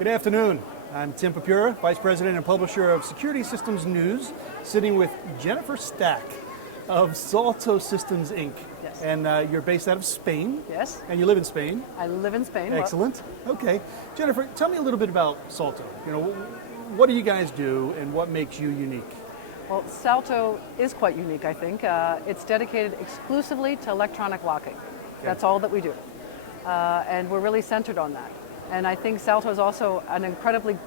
Good afternoon. I'm Tim Purpura, Vice President and Publisher of Security Systems News, sitting with Jennifer Stack of SALTO Systems, Inc. Yes. And you're based out of Spain. Yes. And you live in Spain. I live in Spain. Excellent. Okay. Jennifer, tell me a little bit about SALTO. What do you guys do and what makes you unique? Well, SALTO is quite unique, I think. It's dedicated exclusively to electronic locking. Okay. That's all that we do. And we're really centered on that. And I think SALTO is also an incredibly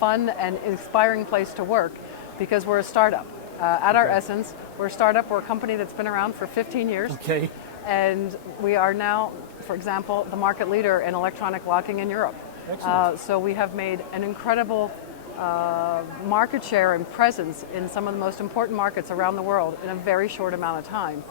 fun and inspiring place to work because we're a startup. At our essence, we're a startup. We're a company that's been around for 15 years. Okay. And we are now, for example, the market leader in electronic locking in Europe. Excellent. So we have made an incredible market share and presence in some of the most important markets around the world in a very short amount of time,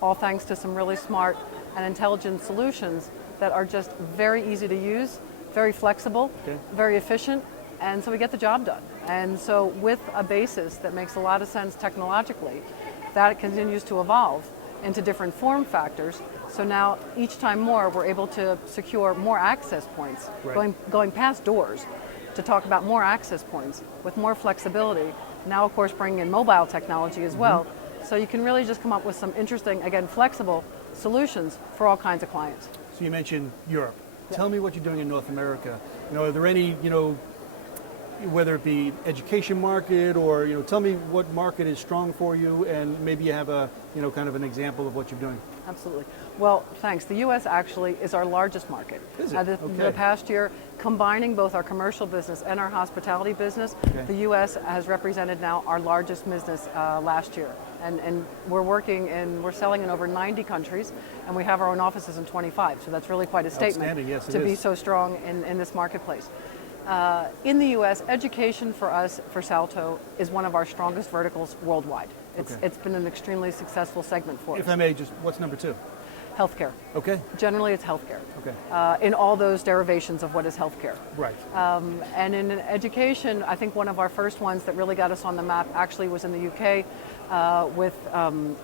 all thanks to some really smart and intelligent solutions that are just very easy to use, very flexible, very efficient, and so we get the job done. And so with a basis that makes a lot of sense technologically, that continues to evolve into different form factors. So now each time more, we're able to secure more access points, going past doors to talk about more access points with more flexibility. Now, of course, bringing in mobile technology as well. So you can really just come up with some interesting, again, flexible solutions for all kinds of clients. So you mentioned Europe. Tell me what you're doing in North America. Are there any, whether it be education market or, tell me what market is strong for you, and maybe you have a, kind of an example of what you're doing. Absolutely. Well, thanks. The U.S. actually is our largest market. Is it? The past year, combining both our commercial business and our hospitality business, the U.S. has represented now our largest business last year. And we're selling in over 90 countries, and we have our own offices in 25. So that's really quite a statement to be so strong in this marketplace. In the U.S., education for us, for SALTO, is one of our strongest verticals worldwide. It's been an extremely successful segment for us. If I may, just what's number two? Healthcare. Okay. Generally, it's healthcare. Okay. In all those derivations of what is healthcare. Right. And in education, I think one of our first ones that really got us on the map actually was in the UK with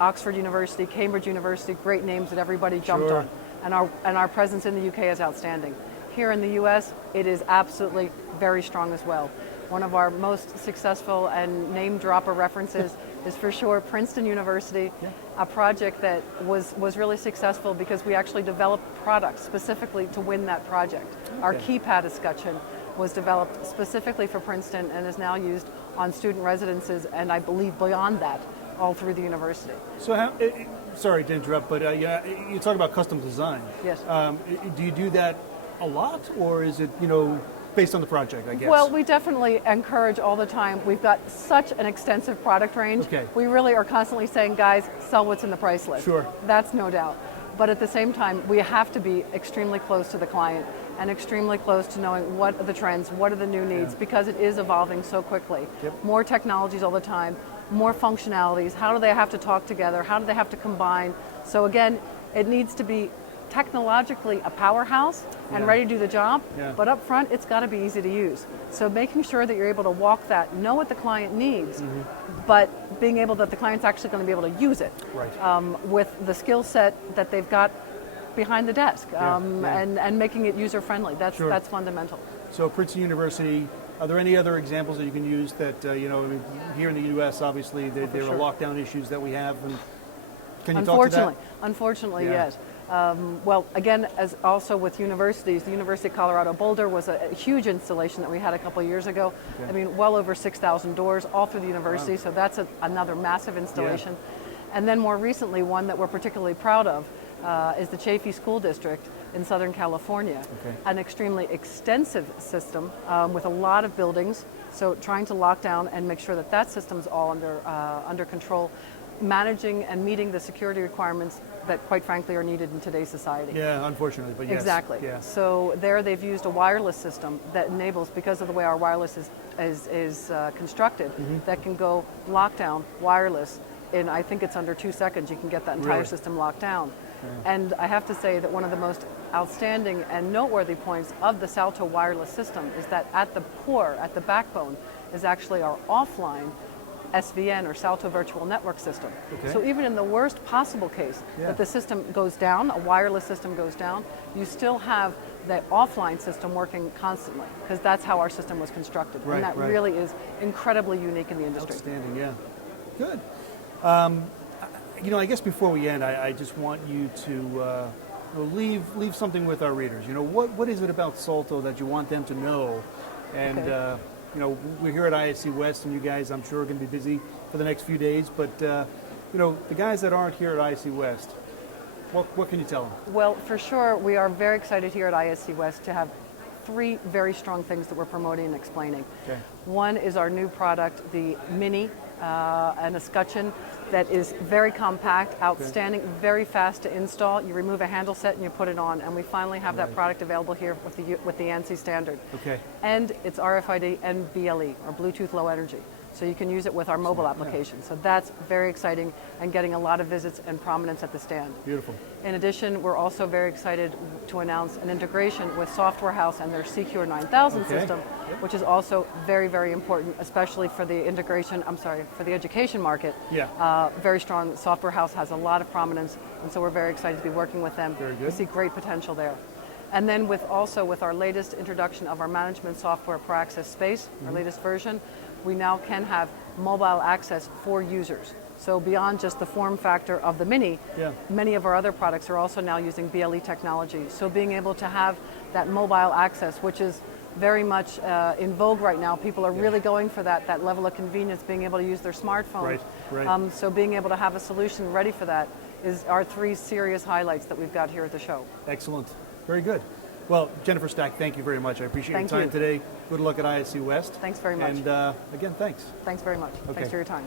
Oxford University, Cambridge University, great names that everybody jumped on. And our presence in the UK is outstanding. Here in the US, it is absolutely very strong as well. One of our most successful and name dropper references is for sure Princeton University, a project that was really successful because we actually developed products specifically to win that project. Our keypad escutcheon was developed specifically for Princeton and is now used on student residences, and I believe beyond that, all through the university. So sorry to interrupt, but you talk about custom design. Yes. Do you do that a lot, or is it, based on the project, I guess? Well, we definitely encourage all the time. We've got such an extensive product range. Okay. We really are constantly saying, guys, sell what's in the price list. Sure. That's no doubt. But at the same time, we have to be extremely close to the client and extremely close to knowing what are the trends, what are the new needs, because it is evolving so quickly. More technologies all the time, more functionalities. How do they have to talk together? How do they have to combine? So again, it needs to be technologically a powerhouse and ready to do the job, but up front it's got to be easy to use. So making sure that you're able to walk that, know what the client needs, but being able that the client's actually going to be able to use it with the skill set that they've got behind the desk, and making it user friendly. That's fundamental. So Princeton University, are there any other examples that you can use that, here in the U.S., obviously, there are lockdown issues that we have, and can you talk to that? Unfortunately, yes. Well, again, as also with universities, the University of Colorado-Boulder was a huge installation that we had a couple of years ago. I mean, well over 6,000 doors all through the university, so that's another massive installation. And then more recently, one that we're particularly proud of is the Chaffee School District in Southern California. An extremely extensive system with a lot of buildings, so trying to lock down and make sure that that system's all under control, managing and meeting the security requirements that, quite frankly, are needed in today's society. Yeah, unfortunately, but yes. Exactly. Yeah. So there they've used a wireless system that enables, because of the way our wireless is constructed, that can go lockdown wireless in, I think it's under 2 seconds, you can get that entire system locked down. And I have to say that one of the most outstanding and noteworthy points of the SALTO wireless system is that at the core, at the backbone, is actually our offline SVN or SALTO Virtual Network System. Okay. So even in the worst possible case that the system goes down, a wireless system goes down, you still have the offline system working constantly, because that's how our system was constructed. Right, and that right. really is incredibly unique in the industry. Outstanding, yeah. Good. I guess before we end, I just want you to leave something with our readers. What is it about SALTO that you want them to know? And Okay. we're here at ISC West, and you guys, I'm sure, are going to be busy for the next few days. But the guys that aren't here at ISC West, what can you tell them? Well, for sure, we are very excited here at ISC West to have 3 very strong things that we're promoting and explaining. Okay. One is our new product, the Mini, an escutcheon that is very compact, outstanding, very fast to install. You remove a handle set and you put it on, and we finally have that product available here with the ANSI standard. Okay. And it's RFID and BLE, or Bluetooth Low Energy. So you can use it with our mobile application. So that's very exciting and getting a lot of visits and prominence at the stand. Beautiful. In addition, we're also very excited to announce an integration with Software House and their Secure 9000 system, which is also very, very important, especially for the for the education market. Yeah. Very strong. Software House has a lot of prominence, and so we're very excited to be working with them. Very good. We see great potential there. And then with our latest introduction of our management software, ProAccess Space, our latest version, we now can have mobile access for users. So beyond just the form factor of the Mini, many of our other products are also now using BLE technology. So being able to have that mobile access, which is very much in vogue right now, people are really going for that level of convenience, being able to use their smartphone. Right. So being able to have a solution ready for that is our 3 serious highlights that we've got here at the show. Excellent. Very good. Well, Jennifer Stack, thank you very much. I appreciate your time today. Good luck at ISC West. Thanks very much. And again, thanks. Thanks very much. Okay. Thanks for your time.